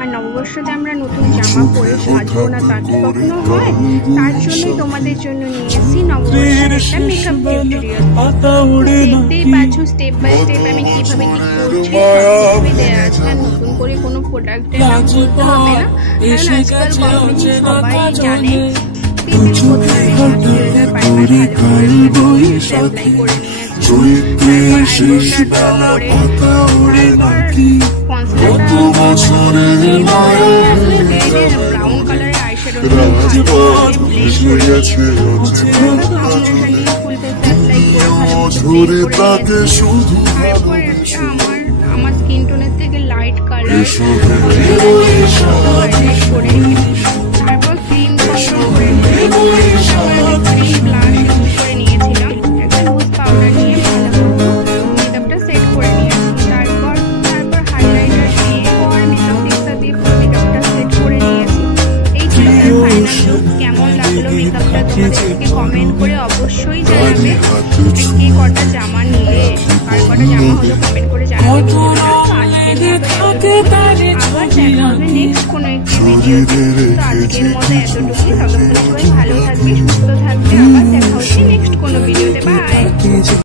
আর নববর্ষতে আমরা নতুন জামা পরে সাজবো না, তা কি কখনো হয়? তার জন্যই তোমাদের জন্য নিয়ে এসেছি নববর্ষের একটা মেকআপ টিউটোরিয়াল। দেখতেই পাচ্ছ স্টেপ বাই স্টেপ আমি কিভাবে কি করছি, সবকিছুই দেওয়া আছে। আর নতুন করে কোনো প্রোডাক্টের নাম বলতে হবে না, কারণ আজকাল কমপ্লিটলি সবাই জানে। আমার স্কিন টোনের থেকে লাইট কালার করে তারপর ক্রিম করে ব্লাশ ইউজ করে নিয়েছিলাম। একটা লুজ পাউডার নিয়ে মেকআপটা সেট করে নিয়েছি। তারপর হাইলাইটার দিয়ে মেকআপ ফিক্সার দিয়ে মেকআপটা সেট করে নিয়েছি। এই ছিল তার ফাইনাল লুক। কেমন লাগলো মেকআপটা তোমাদেরকে কমেন্ট করে অবশ্যই জানাবে। কে কটা জামা নিলে, কার কটা জামা হলো কমেন্ট করে জানাবে। আবার দেখা হবে নেক্সট কোনো একটি ভিডিওতে। তো আজকের মতো এতটুকুই। ততক্ষণ সবাই ভালো থাকবে, সুস্থ থাকবে। আবার দেখা হচ্ছে নেক্সট কোনো ভিডিওতে। বাই।